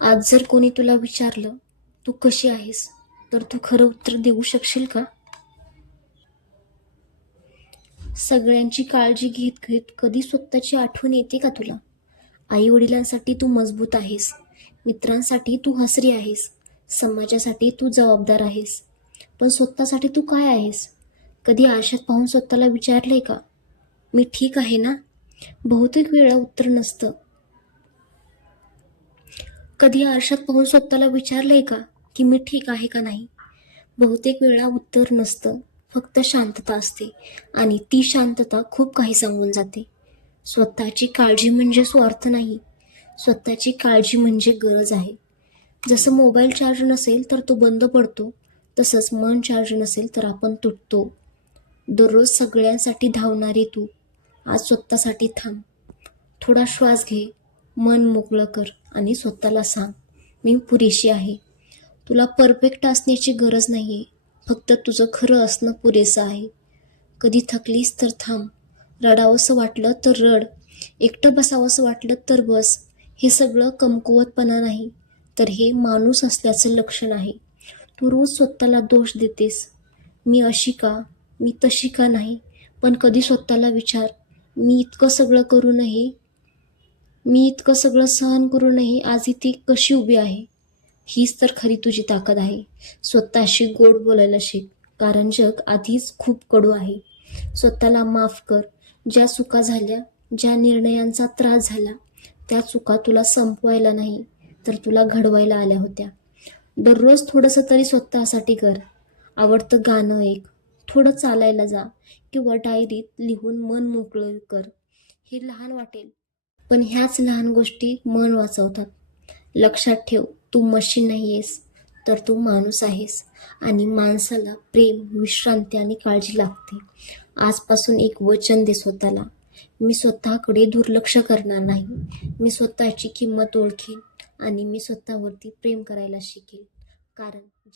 आज जर कोणी तुला विचारलं तू कशी आहेस? तर तू खरं उत्तर देऊ शकशील का? सगळ्यांची काळजी घेत घेत कधी स्वतःची आठवण येते का तुला? आई वडिलांसाठी तू मजबूत आहेस. मित्रांसाठी तू हसरी आहेस. समाजासाठी तू जबाबदार आहेस. पण स्वतःसाठी तू काय आहेस? कधी आरशात पाहून स्वतःला विचारलंय का? मी ठीक आहे ना? बहुतेक वेळा उत्तर नसतं. कधी आरशात पाहून स्वतःला विचारलंय का की मी ठीक आहे का नाही? बहुतेक वेळा उत्तर नसतं. फक्त शांतता असते आणि ती शांतता खूप काही सांगून जाते. स्वतःची काळजी म्हणजे स्वार्थ नाही. स्वतःची काळजी म्हणजे गरज आहे. जसं मोबाईल चार्ज नसेल तर तो बंद पडतो तसंच मन चार्ज नसेल तर आपण तुटतो. दररोज सगळ्यांसाठी धावणारी तू आज स्वतःसाठी थांब. थोडा श्वास घे मन मोकळं कर. आणि स्वतःला सांग मी पुरेशी आहे. तुला परफेक्ट असण्याची गरज नाही आहे फक्त तुझं खरं असणं पुरेसं आहे. कधी थकलीस तर थांब. रडावंसं वाटलं तर रड. एकटं बसावंसं वाटलं तर बस. हे सगळं कमकुवतपणा नाही. तर हे माणूस असल्याचं लक्षण आहे. तू रोज स्वतःला दोष देतेस. मी अशी का? मी तशी का नाही? पण कधी स्वतःला विचार. मी इतकं सगळं करूनही मी इतकं सगळं सहन करूनही आजही ती कशी उभी आहे? हीच तर खरी तुझी ताकद आहे. स्वतःशी गोड बोलायला शिक. कारण जग आधीच खूप कडू आहे. स्वतःला माफ कर. ज्या चुका झाल्या ज्या निर्णयांचा त्रास झाला त्या चुका तुला संपवायला नाही तर तुला घडवायला आल्या होत्या. दररोज थोडंसं तरी स्वतःसाठी कर. आवडतं गाणं एक थोडं चालायला जा. किंवा डायरीत लिहून मन मोकळं कर. हे लहान वाटेल. पण ह्याच लहान गोष्टी मन वाचवतात. लक्षात ठेव तू मशीन नाही आहेस तर तू माणूस आहेस आणि माणसाला प्रेम विश्रांती आणि काळजी लागते. आजपासून एक वचन दे स्वतःला. मी स्वतःकडे दुर्लक्ष करणार नाही. मी स्वतःची किंमत ओळखेन आणि मी स्वतःवरती प्रेम करायला शिकेल कारण